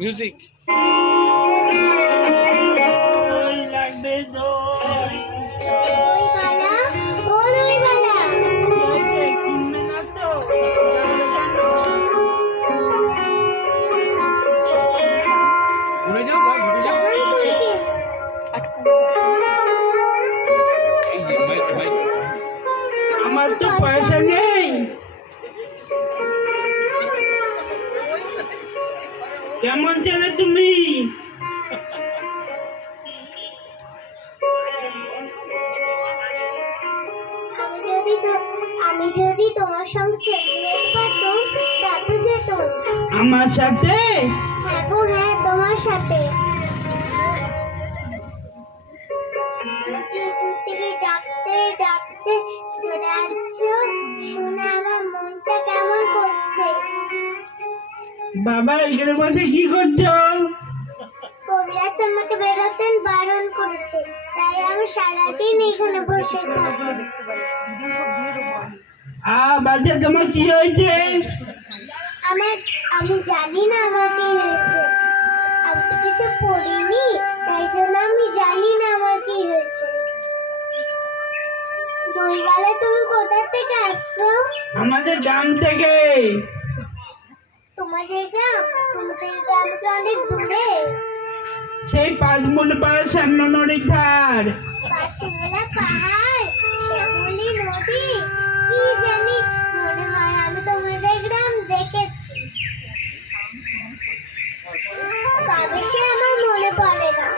Music. আমার তো পয়সা নেই। কেমন ছেলে তুমি? আমি যদি তোমার সঙ্গে চলে পারতাম তাতে যেত। আমার সাথে? হ্যাঁ গো হ্যাঁ, তোমার সাথে। দূর থেকে ডাকতে ডাকতে চলে আসছো, শুনে আমার মনটা কেমন করছে। বাবা এখানে বসে কি করছো? কবিরাজ আমাকে বেরোতে বারণ করেছে, তাই আমি সারাদিন এখানে বসে থাকবো। বাচ্চা তোমার কি হয়েছে? আমি জানি না আমার কি হয়েছে। আমি তো কিছু পড়িনি, তাই জন্য আমি জানি না আমার কি হয়েছে। দইবেলা তুমি কোথা থেকে আসছো? আমাদের গ্রাম থেকে। তোমাদের গ্রাম কি অনেক দূরে? সেই পাঁচমুড় পাড়ার সামনে নদীর ধার। পাঁচমুলা পাহাড়, শ্যামলী নদী, কি জানি মনে হয় আমি তোমাদের গ্রাম দেখেছি, তবে সে আমার মনে পড়ে না।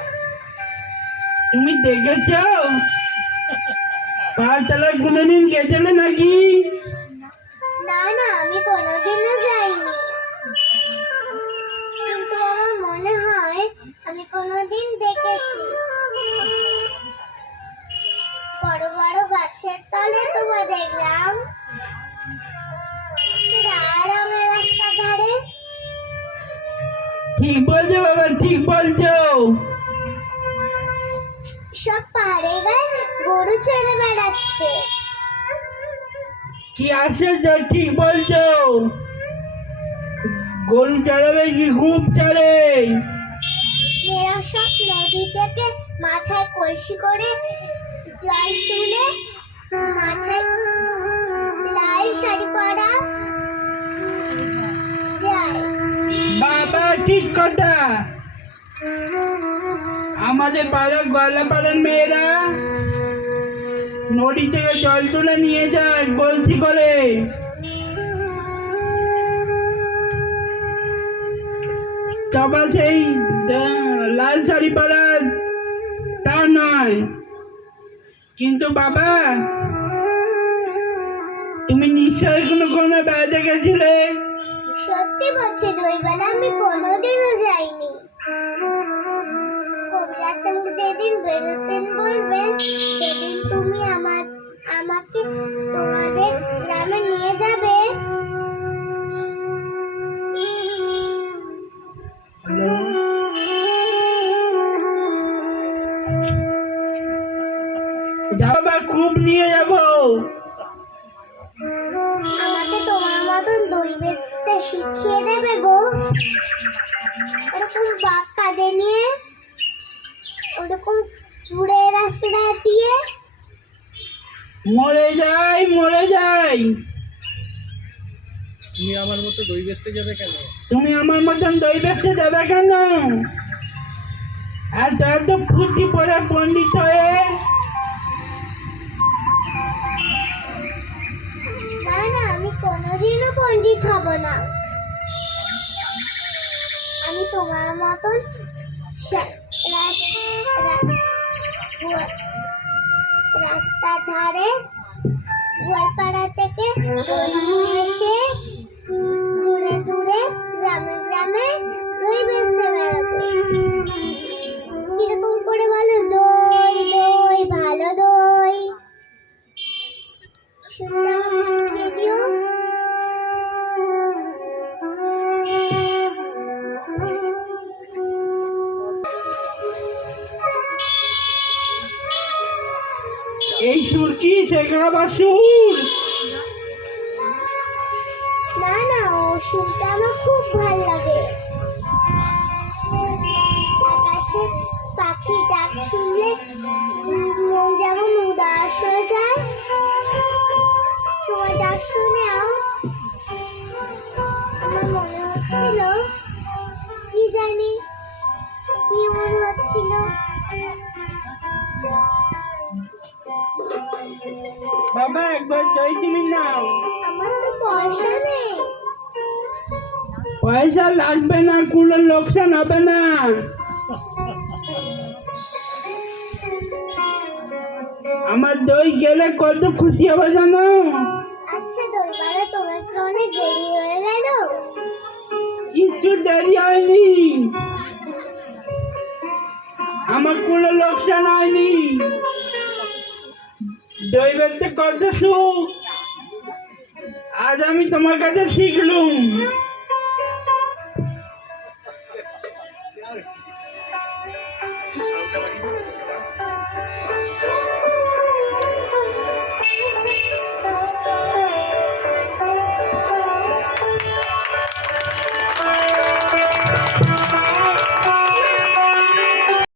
তুমি দেখেছ? পাঁচতলায় কোনোদিন গেছিলে নাকি? না না, আমি কোনোদিনও যাইনি, কিন্তু আমার মনে হয় আমি কোনোদিন দেখেছি। বড় বড় গাছের তলে তোমাদের গ্রাম, আর আমার রাস্তা ধারে। ঠিক বলছো বাবা, ঠিক বলছো। সব পাহাড়ে গায়ে গরু ছেড়ে বেড়াচ্ছে। কি আশ্চর্য, ঠিক বলছো। গরু চড়াবে কি? খুব চড়ে। মেয়েরা সব নদী থেকে মাথায় কলসি করে জল তুলে, মাথায় লাল শাড়ি পরা যায়। বাবা ঠিক কথা। আমাদের পাড়ার গলা পাড়ার মেয়েরা নদী থেকে জল তুলে নিয়ে যায় কলসি করে। তবে সেই লাল শাড়ি পরা তা নয়। কিন্তু বাবা তুমি নিশ্চয়ই কোনো বেড়াতে গেছিলে? সত্যি বলছি দইবেলা আমি কোনোদিনও যাইনি। কবিরাজ আমাকে যেদিন বেরোতেন বলবেন সেদিন তুমি আমাকে তোমাদের গ্রামে নিয়ে যাবে। বাবা খুব নিয়ে যাব। আমাকে তোমার মতন দই বেচতে শিখিয়ে দেবে গো। ওরকম বাপ কাঁধে নিয়ে, ওরকম দূরে রাস্তা দিয়ে। মরে যাই মরে যাই। তুমি আমার মতো দই বেচতে যাবে কেন? তুমি আমার মতন দই বেচতে যাবে কেন? আর এত ফুটি পরে পণ্ডিত হয়ে। না না, আমি কোনোদিনও পণ্ডিত হব না। আমি তোমার মতন রাস্তার ধারে গোয়ালপাড়া থেকে দই নিয়ে এসে দূরে দূরে গ্রামে গ্রামে দই বেচে বেড়াবো। কিরকম করে বলো? দই দই ভালো দই, সেটা আমাকে শিখিয়ে দিও। এই সুর কি শেখাবার সুর? না না, ও শুনতে আমার খুব ভালো লাগে। হচ্ছিল কি জানি, কি মনে হচ্ছিল। বাবা একবার দই তুমি নাও। আমার তো পয়সা নেই। পয়সা লাগবে না, কোনো লোকসান হবে না। আমার দই গেলে কত খুশি হবে জানো? আচ্ছা দইবারে তোমার কি অনেক দেরি হয়ে গেল? কিছু দেরি হয়নি, আমার কোনো লোকসান হয়নি। দই বেচতে কত সুখ, আজ আমি তোমার কাছে শিখলুম। সালটা বাকি